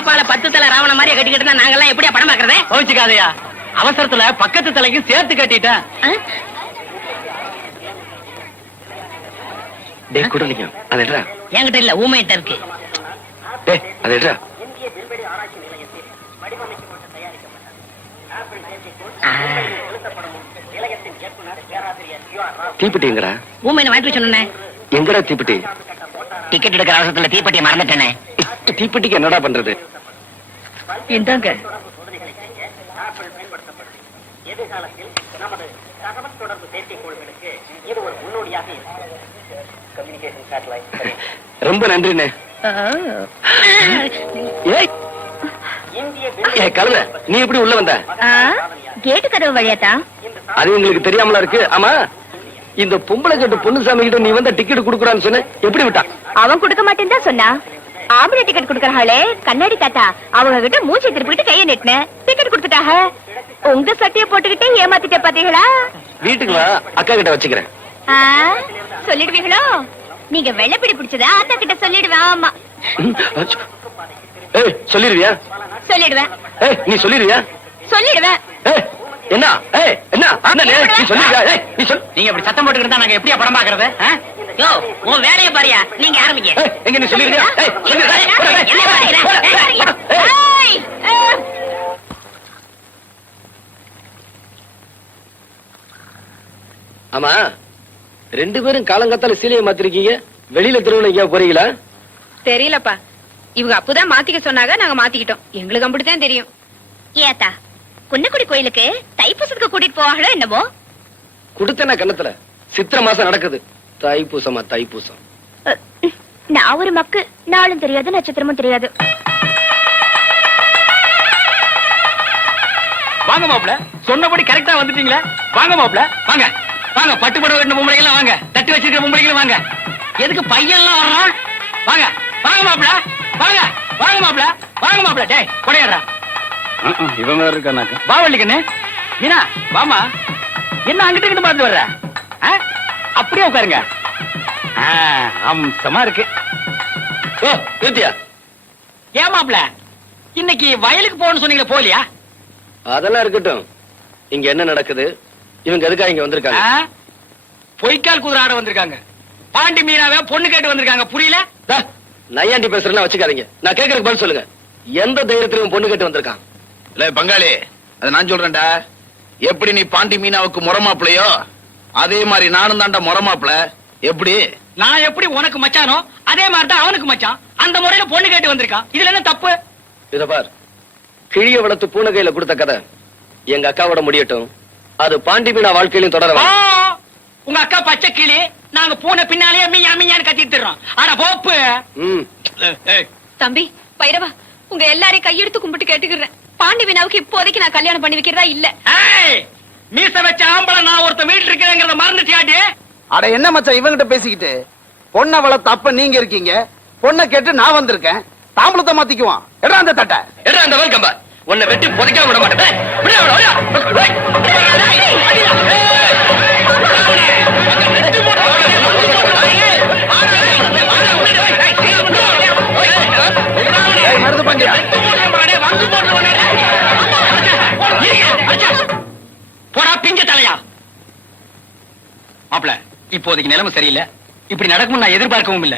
தாப்பால பத்து தலை ராவண மாதிரியே கட்டிக்கிட்டு இருந்தா நாங்கெல்லாம் எப்படியா படம் பாக்குறதே கோவிச்சுக்காதயா. அவசரத்துல பக்கத்து தலைக்கு சேர்த்து கட்டிட்டேன். டேய் குடலிங்கம் அது எடுறா. என்கிட்ட இல்ல ஊமையிட்ட இருக்கு. டேய் அது எடுறா. ஆ, தீப்பெட்டிங்கடா ஊமையின வாங்கிட்டு சொன்னேன். எங்கடா தீப்பெட்டி? டிக்கெட் எடுக்கிற அவசரத்துல தீப்பெட்டி மறந்துட்டேனே. தீப்பெட்டிக்கு என்னடா பண்றது? இந்தாங்க. ரொம்ப நன்றிண்ணே. ஏய்! ஏய் கழுத நீ எப்படி உள்ள வந்த? கேட்டு கதவு வழியாத்தான் அது எங்களுக்கு தெரியாமலா இருக்கு? ஆமா. இந்த பொம்பளை கட்டு பொண்ணுசாமி கிட்ட நீ வந்த டிக்கெட் குடுக்குறான்னு சொன்ன எப்படி விட்டான் அவன் கொடுக்க மாட்டேன்னு தான் சொன்னா. ஆம்பளை டிக்கெட் கொடுக்கறாளே கண்ணாடி தாத்தா அவங்க கிட்ட மூச்சை திருப்பிட்டு கைய நெட்டினேன் டிக்கெட் கொடுத்துட்டாக. உங்க சட்டைய போட்டுக்கிட்டே ஏமாத்திட்ட பாத்தீங்களா வீட்டுக்கு வா அக்கா கிட்ட வச்சுக்கிறேன். சொல்லிடுவீங்களோ? நீங்க வெள்ளப்பிடி பிடிச்சதா ஆத்தா கிட்ட சொல்லிடுவேன் ஆமா. ஏய் சொல்லிருவியா சொல்லிடுவேன். ஏய் நீ சொல்லிருவியா சொல்லிடுவேன். ஏய் என்ன? ஏய் என்ன? என்ன? நீ சொல்லிருவியா ஏய் நீ சொல். நீங்க இப்படி சத்தம் போட்டுக்கிட்டு இருந்தா நாங்க எப்படியா படம் பாக்குறது? யோ உன் வேலையை பாரியா நீங்க ஆரம்பிங்க எங்க நீ. ஆமா ரெண்டு பேரும் காலங்காத்தால சீலையை மாத்திருக்கீங்க வெளியில தெருவுல எங்கேயா போறீங்களா தெரியலப்பா இவங்க அப்பதான் மாத்திக்க சொன்னாங்க நாங்க மாத்திக்கிட்டோம் எங்களுக்கு அப்படித்தான் தெரியும் ஏத்தா குன்னக்குடி கோயிலுக்கு தைப்பூசத்துக்கு கூட்டிட்டு போவாங்களோ என்னமோ குடுத்தன கண்ணத்துல சித்திரை மாசம் நடக்குது தைப்பூசமா தைப்பூசம். நான் ஒரு மக்கு நாளும் தெரியாது நட்சத்திரமும் தெரியாது. வாங்க மாப்ள சொன்னபடி கரெக்டா வந்துட்டீங்களே? வாங்க மாப்ள வாங்க. வாங்க பட்டு படம் கட்டின பொம்பளைங்க எல்லாம் வாங்க. தட்டி வச்சிருக்கிற பொம்பளைங்க வாங்க. எதுக்கு பையன் எல்லாம் வர்றான்? வாங்க வாங்க மாப்ள வாங்க வாங்க மாப்ள வாங்க மாப்ள டேய் கொடையறா. இவன் வேற இருக்கானாக்க. கண்ணு மீனா வாமா என்ன அங்கிட்டு இங்கிட்டு பார்த்து வர்ற? ஆ? அப்படியே உட்காருங்க. ஆ, அம்சமா இருக்கு. ஓ நிறுத்தியா ஏன் மாப்ள இன்னைக்கு வயலுக்கு போகணும்னு சொன்னீங்களே போலியா அதெல்லாம் இருக்கட்டும். இங்க என்ன நடக்குது? இவங்க எதுக்காக இங்க வந்திருக்காங்க? பொய்க்கால் குதிரை ஆட வந்திருக்காங்க. பாண்டி மீனாவே பொண்ணு கேட்டு வந்திருக்காங்க புரியல? தா, நையாண்டி பேசுறேன்னா வச்சுக்காதீங்க. நான் கேக்குறதுக்கு பதில் சொல்லுங்க. எந்த தைரியத்துல இவன் பொண்ணு கேட்டு வந்திருக்கான்? இல்ல பங்காளி அத நான் சொல்றேன்டா. எப்படி நீ பாண்டி மீனாவுக்கு முறமாப்பிளையோ அதே மாதிரி நானும் தான்டா முறமாப்பிள. எப்படி? நான் எப்படி உனக்கு மச்சானோ அதே மாதிரி தான் அவனுக்கு மச்சான். அந்த முறையில பொண்ணு கேட்டு வந்திருக்கான் இதுல என்ன தப்பு? இத பார். கிழிய வளர்த்து பூனை கையில கொடுத்த கதை. எங்க அக்காவோட முடியட்டும். அது பாண்டி மீனா வாழ்க்கையிலும் தொடர. உங்க அக்கா பச்சை கிளி நாங்க பூனை பின்னாலேயே மீயா மீயான்னு கத்திட்டு இருக்கோம் ஆனா போப்பு. தம்பி பைரவா உங்க எல்லாரையும் கையெடுத்து கும்பிட்டு கேட்டுக்கிறேன். பாண்டி வினாவுக்கு இப்போதைக்கு நான் கல்யாணம் பண்ணி வைக்கிறதா இல்ல. ஏய், மீச வச்ச ஆம்பளை நான் ஒருத்த வீட்டுல இருக்கிறேங்கிறத மறந்துட்டியாடி அட என்ன மச்சான் இவங்கிட்ட பேசிக்கிட்டு? பொண்ணை வளர்த்த அப்ப நீங்க இருக்கீங்க. பொண்ணை கேட்டு நான் வந்திருக்கேன். தாம்பளத்தை மாத்திக்குவான். எடா அந்த தட்டை. எடா அந்த வேல் கம்ப உன்னை வெட்டி புதைக்காம விட மாட்டேன். இப்போதைக்கு நிலைமை சரியில்லை. இப்படி நடக்கும் நான் எதிர்பார்க்கவும் இல்ல.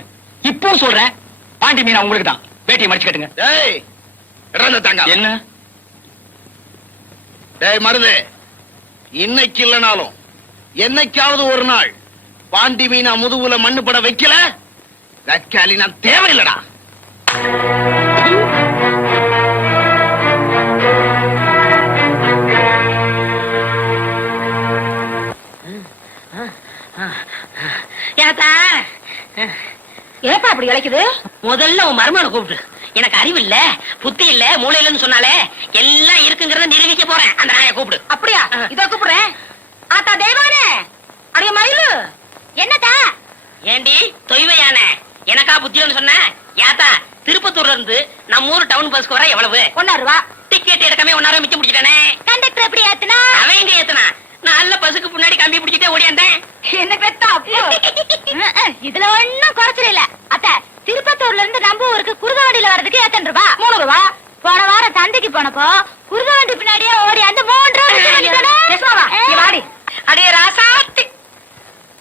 இப்போ சொல்றேன் பாண்டி மீனா உங்களுக்கு தான் பேட்டியை மடிச்சு கட்டுங்க. என்ன? டேய் மருது இன்னைக்கு இல்லனாலும் என்னைக்காவது ஒரு நாள் பாண்டி மீனா முதுகுல மண்ணு பட வைக்கல? நான் தேவையில்லடா. ஏத்தா ஏப்பா அப்படி இழைக்குது? முதல்ல உன் மருமகனை கூப்பிட்டு. எனக்கு அறிவு இல்ல புத்தி இல்ல மூளை இல்லன்னு சொன்னாலே எல்லாம் இருக்குங்கிறத நிரூபிக்க போறேன். அந்த நாயை கூப்பிடு. அப்படியா? இதோ கூப்பிடுறேன். ஆத்தா தெய்வானே அடைய மயிலு. என்னத்தா? ஏண்டி தொய்வையான? எனக்கா புத்தியோன்னு சொன்ன? யாத்தா திருப்பத்தூர்ல இருந்து நம்ம ஊர் டவுன் பஸ்க்கு வர எவ்வளவு? ஒன்னா ரூபா டிக்கெட் எடுக்கமே ஒன்னாரம் மிச்சம் பிடிச்சிட்டானே? கண்டக்டர் எப்படி ஏத்துனா? அவன் எங்க ஏத்தனா? நல்ல பஸ்ஸுக்கு முன்னாடி கம்பி பிடிச்சிட்டே ஓடியாந்தேன் என்ன பெத்தா இதுல ஒண்ணும் குறைச்சல் இல்ல. அத்த திருப்பத்தூர்ல இருந்து நம்ம ஊருக்கு குருதவாடியில வர்றதுக்கு எத்தனை ரூபா? மூணு ரூபா. அப்போ குருதாண்டி பின்னாடியே ஓடி அந்த மூன்று வாடி. அடே ராசாத்தி.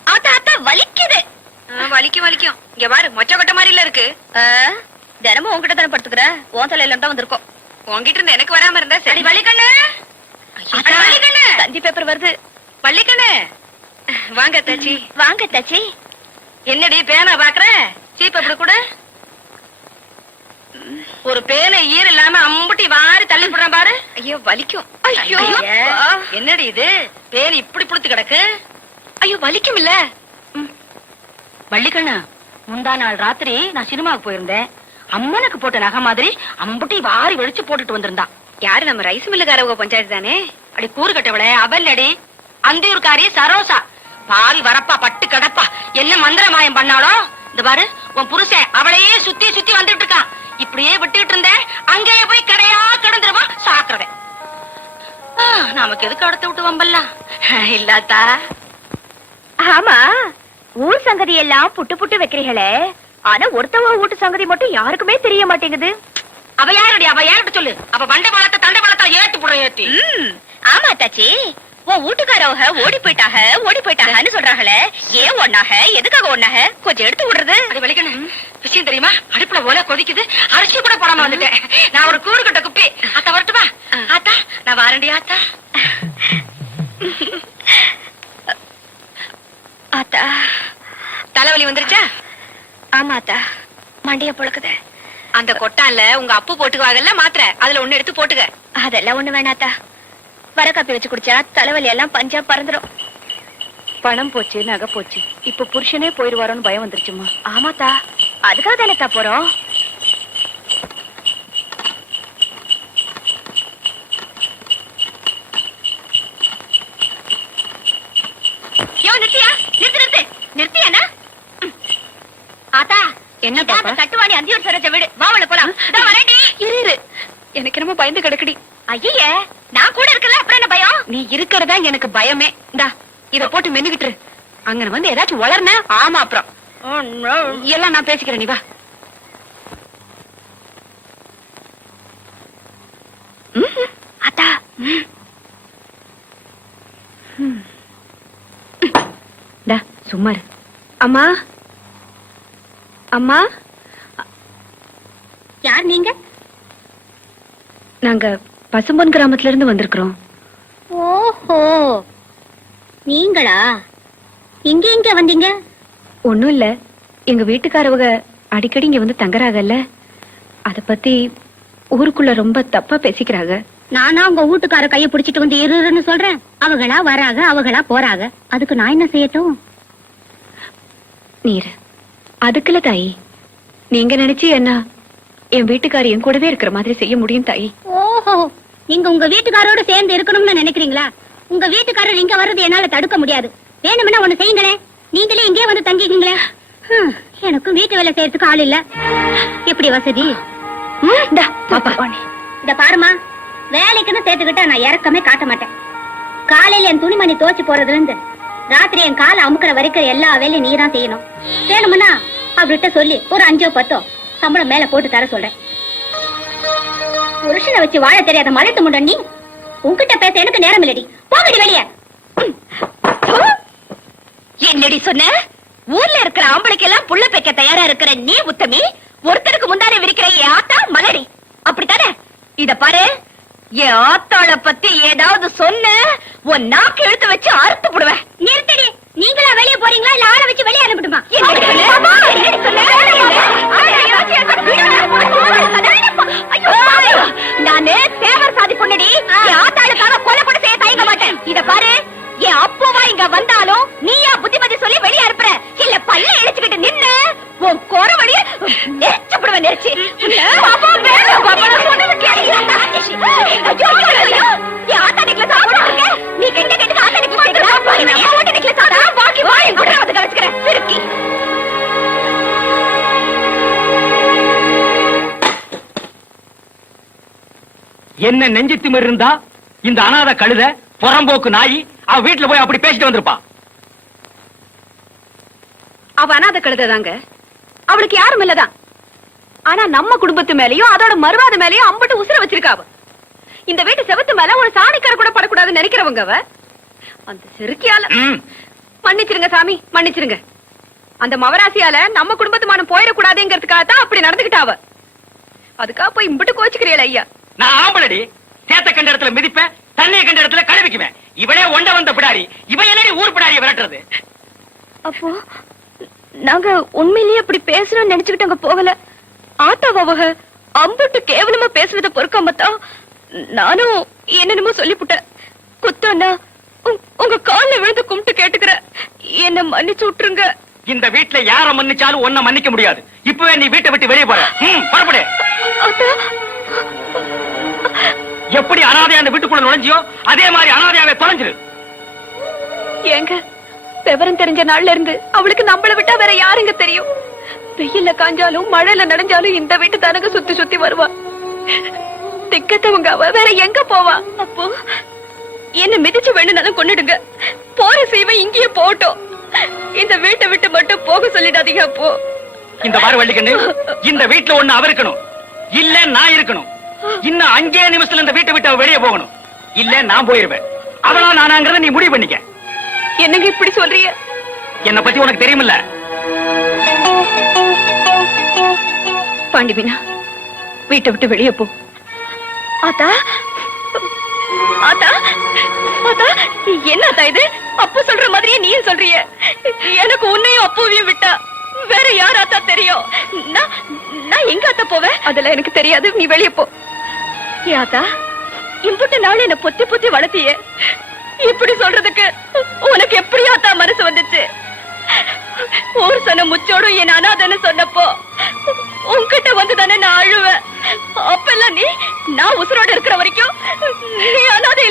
ஆத்தா வலிக்குது. வலிக்கும் வலிக்கும். இங்க பாரு மொச்ச கொட்ட மாதிரில இருக்கு. தினமும் உன்கிட்ட தானே படுத்துக்கிற? உன் தலையில தான் வந்திருக்கோம். உன்கிட்ட இருந்து எனக்கு வராம இருந்தா சரி. வலிக்கண்ணு. வலிக்கண்ணு. தந்தி பேப்பர் வருது. வாங்க தச்சி. வாங்க தச்சி. என்னடி பேனா பாக்குற? சீப் எப்படி கூட. ஒரு பேனை ஈர இல்லாம அம்புட்டி வாரி தள்ளி போடுறான் பாரு. ஐயோ வலிக்கும். ஐயோ என்னடி இது? பேன் இப்படி புடிச்சு கிடக்கு? ஐயோ வலிக்கும் இல்ல. வள்ளிக்கண்ணு முந்தா நாள் ராத்திரி நான் சினிமாவுக்கு போயிருந்தேன். அம்மனுக்கு போட்ட நகை மாதிரி அம்புட்டி வாரி வெடிச்சு போட்டுட்டு வந்திருந்தா. யாரு நம்ம ரைஸ் மில்லுக்காரவங்க பஞ்சாயத்து தானே அடி கூறு கட்டவளே அவல்லடி அந்தியூர்காரி சரோசா. பாவி வரப்பா பட்டு கடப்பா. என்ன மந்திர மாயம் பண்ணாலோ இந்த பாரு உன் புருஷன் அவளையே சுத்தி சுத்தி வந்துட்டு இருக்கான். இப்படியே விட்டுட்டு இருந்தேன் அங்கேயே போய் கடையா கிடந்துருவா சாக்குறவன் ஆ, நமக்கு எதுக்கு அடுத்து விட்டு வம்பல்லாம்? இல்லாத்தா ஆமா ஊர் சங்கதி எல்லாம் புட்டு புட்டு வைக்கிறீங்களே. ஆனா ஒருத்தவங்க வீட்டு சங்கதி மட்டும் யாருக்குமே தெரிய மாட்டேங்குது. அவ யாருடி? அவ யார்கிட்ட சொல்லு? அவ பண்ட பழத்தை தண்டை பழத்தை ஏத்து புட ஏத்தி. ஆமா தாச்சி உன் வீட்டுக்காரவங்க ஓடி போயிட்டாக ஓடி போயிட்டாங்கன்னு சொல்றாங்களே ஏன் ஒண்ணாக எதுக்காக ஒண்ணாக கொஞ்சம் எடுத்து விடுறது. அது வலிக்கணும் விஷயம் தெரியுமா? அடுப்புல ஓல கொதிக்குது. அரிசி கூட போடாம வந்துட்டேன். நான் ஒரு கூடு கட்ட குப்பி. அத்தா வரட்டுமா? ஆத்தா நான் வாரண்டி ஆத்தா. ஆத்தா. தலைவலி வந்துருச்சா? ஆமா ஆத்தா. மண்டைய புழக்குது. அந்த கொட்டான்ல உங்க அப்பு போட்டுக்குவாங்கல்ல மாத்திரை. அதுல ஒண்ணு எடுத்து போட்டுக்க. அதெல்லாம் ஒண்ணு வேணாத்தா வர காப்பி வச்சு குடிச்சா தலைவலி எல்லாம் பஞ்சா பறந்துரும். பணம் போச்சு நகை போச்சு. இப்ப புருஷனே போயிருவாரோன்னு பயம் வந்துருச்சுமா ஆமாத்தா அதுக்காக தானேத்தா போறோம். என்ன? தட்டுவாணி அந்தியூர் சரோஜ வீடு. வாவல போலாம். எனக்கு என்னமோ பயந்து கிடக்குடி. ஐயே நான் கூட இருக்கல அப்புறம் என்ன பயம் நீ இருக்கிறதா எனக்கு பயமே. இந்தா இத போட்டு மென்னுகிட்டு இரு. அங்கன வந்து ஏதாச்சும் வளர்ன? ஆமா அப்புறம். எல்லாம் நான் பேசிக்கிறேன் நீ வா. அத்தா. சும்மா. அம்மா? அம்மா? யார் நீங்க? நாங்க பசும்பொன் கிராமத்துல இருந்து வந்திருக்கிறோம். ஓஹோ. நீங்களா? இங்க எங்க வந்தீங்க? ஒண்ணும் இல்ல. எங்க வீட்டுக்காரவங்க அடிக்கடி இங்க வந்து தங்குறாங்கல்ல. அத பத்தி ஊருக்குள்ள ரொம்ப தப்பா பேசிக்கிறாங்க. நானா உங்க வீட்டுக்கார கைய பிடிச்சிட்டு வந்து இருன்னு சொல்றேன். அவங்களா வராக அவங்களா போறாக அதுக்கு நான் என்ன செய்யட்டும்? நீர் அதுக்குல தாயி. நீங்க நினைச்சு என்ன? என் வீட்டுக்காரி என் கூடவே இருக்கிற மாதிரி செய்ய முடியும் தாயி. ஓஹோ. நீங்க உங்க வீட்டுக்காரோட சேர்ந்து இருக்கணும்னு நினைக்கிறீங்களா? உங்க வீட்டுக்காரர் இங்க வர்றது என்னால தடுக்க முடியாது. வேணும்னா ஒண்ணு செய்யுங்களேன். நீங்களே இங்கே வந்து தங்கிக்கீங்களே எனக்கும் வீட்டு வேலை செய்யறதுக்கு ஆள் இல்ல. எப்படி வசதி? இத பாருமா வேலைக்குன்னு சேர்த்துக்கிட்டா நான் இறக்கமே காட்ட மாட்டேன். காலையில என் துணிமணி துவச்சு போறதுல இருந்து ராத்திரி என் காலை அமுக்கிற வரைக்கும் எல்லா வேலையும் நீ தான் செய்யணும். வேணும்னா அவர்கிட்ட சொல்லி ஒரு அஞ்சோ பத்தோ சம்பளம் மேல போட்டு தர சொல்றேன். புருஷனை வச்சு வாழ தெரியாத மலைத்து முண்டன் நீ? உன்கிட்ட பேச எனக்கு நேரம் இல்லடி. போகடி வெளியே. என்னடி சொன்ன? ஊர்ல இருக்கிற ஆம்பளைக்கு எல்லாம் புள்ள பெக்க தயாரா இருக்கிற நீ உத்தமி ஒருத்தருக்கு முந்தானே விரிக்கிற என் ஆத்தா மலடி அப்படித்தானே? இத பாரு. என் ஆத்தாள பத்தி ஏதாவது சொன்ன உன் நாக்கு இழுத்து வச்சு அறுத்து போடுவேன். நிறுத்தடி. நீங்களா வெளிய போறீங்களா? இல்ல ஆளை வச்சு வெளிய அனுப்பிடுமா நெரிச்சு பாப்பா வேணும் பாப்பா நான் சொன்னது கேளு. ஐயோ ஐயோ, ஐயோ என் ஆத்தாடிக்குல சாப்பிட்டு இருக்க நீ கெட்ட கெட்ட ஆத்தாடிக்கு போயிட்டு நம்ம ஓட்டடிக்குல சாதா பாக்கி வாய் கூட வந்து கழிச்சுக்கிறேன் திருக்கி என்ன நெஞ்சு திமிரு இருந்தா இந்த அனாதை கழுத புறம்போக்கு நாய் அவ வீட்டுல போய் அப்படி பேசிட்டு வந்திருப்பா. அவ அனாத கழுததாங்க. அவளுக்கு யாரும் இல்லதான். ஆனா நம்ம குடும்பத்து மேலயும் அதோட மறுவாத மேலயும் அம்பட்டு உசுர வச்சிருக்கா அவ இந்த வீட்டு செவத்து மேல ஒரு சாணிக்கார கூட படக்கூடாதுன்னு நினைக்கிறவங்க அவ. அந்த செருக்கியால. மன்னிச்சிருங்க சாமி மன்னிச்சிருங்க. அந்த மவராசியால நம்ம குடும்பத்து மானம் போயிடக்கூடாதுங்கிறதுக்காக தான் அப்படி நடந்துகிட்டா அவ. அதுக்காக போய் இம்பிட்டு கோச்சுக்கிறீங்களா ஐயா. நான் ஆம்பளடி. சேத்த கண்ட இடத்துல மிதிப்பேன் தண்ணிய கண்ட இடத்துல கழுவிக்குவேன். இவளே ஒண்ட வந்த பிடாரி. இவ என்னடி ஊர் பிடாரிய விரட்டுறது? அப்போ நாங்க உண்மையிலேயே அப்படி பேசணும்னு நினைச்சுக்கிட்டு அங்க போகல. ஆத்தாவக அம்புட்டு கேவலமா பேசுறத பொறுக்காம தான் நானும் என்னென்னமோ சொல்லிப்புட்டேன். குத்தண்ணா உங்க கால்ல விழுந்து கும்பிட்டு கேட்டுக்கிறேன் என்ன மன்னிச்சு விட்டுருங்க. இந்த வீட்டுல யார மன்னிச்சாலும் ஒன்ன மன்னிக்க முடியாது. இப்பவே நீ வீட்டை விட்டு வெளியே போற. புறப்படு. எப்படி அனாதை அந்த வீட்டுக்குள்ள நுழைஞ்சியோ அதே மாதிரி அனாதையாவே தொலைஞ்சிரு. ஏங்க விவரம் தெரிஞ்ச நாள்ல இருந்து அவளுக்கு நம்மள விட்டா வேற யாருங்க தெரியும்? வெயில்ல காஞ்சாலும் மழையில நனைஞ்சாலும் இந்த வீட்டு தானங்க சுத்தி சுத்தி வருவா. திக்கத்தவங்க அவ. வேற எங்க போவா? அப்போ என்ன மிதிச்சு வேணும்னாலும் கொன்னுடுங்க. போற செய்வ இங்கேயே போட்டோம் இந்த வீட்டை விட்டு மட்டும் போக சொல்லிடாதீங்க அப்போ. இந்த பாரு வள்ளிக்கண்ணு இந்த வீட்டுல ஒண்ணு அவ இருக்கணும். இல்ல நான் இருக்கணும். இன்னும் அஞ்சே நிமிஷத்துல இந்த வீட்டை விட்டு அவ வெளியே போகணும். இல்ல நான் போயிருவேன். அவளா நானாங்கிறத நீ முடிவு பண்ணிக்க. என்னங்க இப்படி சொல்றீங்க? என்ன பத்தி உனக்கு தெரியுமில்ல. பாண்டி மீனா வீட்டை விட்டு வெளியே போ. ஆத்தா? ஆத்தா? ஆத்தா என்ன இது? அப்பு சொல்ற மாதிரியே நீயும் சொல்றிய. எனக்கு உன்னையும் அப்பாவையும் விட்டா வேற யார் ஆத்தா தெரியும்? நான் நான் எங்க ஆத்தா போவேன்? அதெல்லாம் எனக்கு தெரியாது. நீ வெளியே போ. ஏ ஆத்தா இம்புட்டு நாள் என்ன பொத்தி பொத்தி வளர்த்தியே. இப்படி சொல்றதுக்கு உனக்கு எப்படி ஆத்தா மனசு வந்துச்சு? ஊர் சொன்ன முச்சோடும் என் அனாதன்னு சொன்னப்போ உன்கிட்ட வந்து தானே நான் அழுவேன். அப்பெல்லாம் நீ நான் உசுரோட இருக்கிற வரைக்கும் நீ அனாதை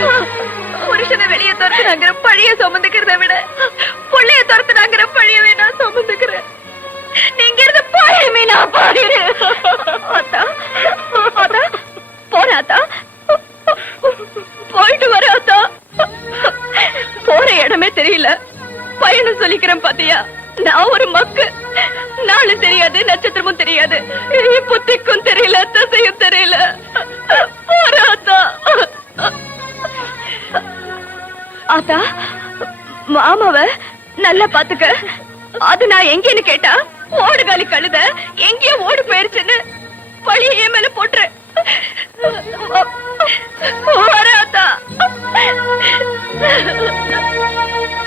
வா புருஷனை வெளியே துரத்துனாங்கிற பழிய சுமந்துக்கிறத விட புள்ளைய துரத்துனாங்கிற பழிய வேணா சுமந்துக்கிறேன். நீங்க இருந்து போயிரு நான் போயிரு போனாத்தா போயிட்டு வர போற இடமே தெரியல. பயணம் சொல்லிக்கிறேன் பாத்தியா? நான் ஒரு மக்கு. நாளும் தெரியாது நட்சத்திரமும் தெரியாது. புத்திக்கும் மாமாவ நல்லா பாத்துக்க. அது நான் எங்கேன்னு கேட்டா ஓடுகாலி கழுத எங்கேயோ ஓடி போயிருச்சுன்னு பழிய மேல போட்டுரு.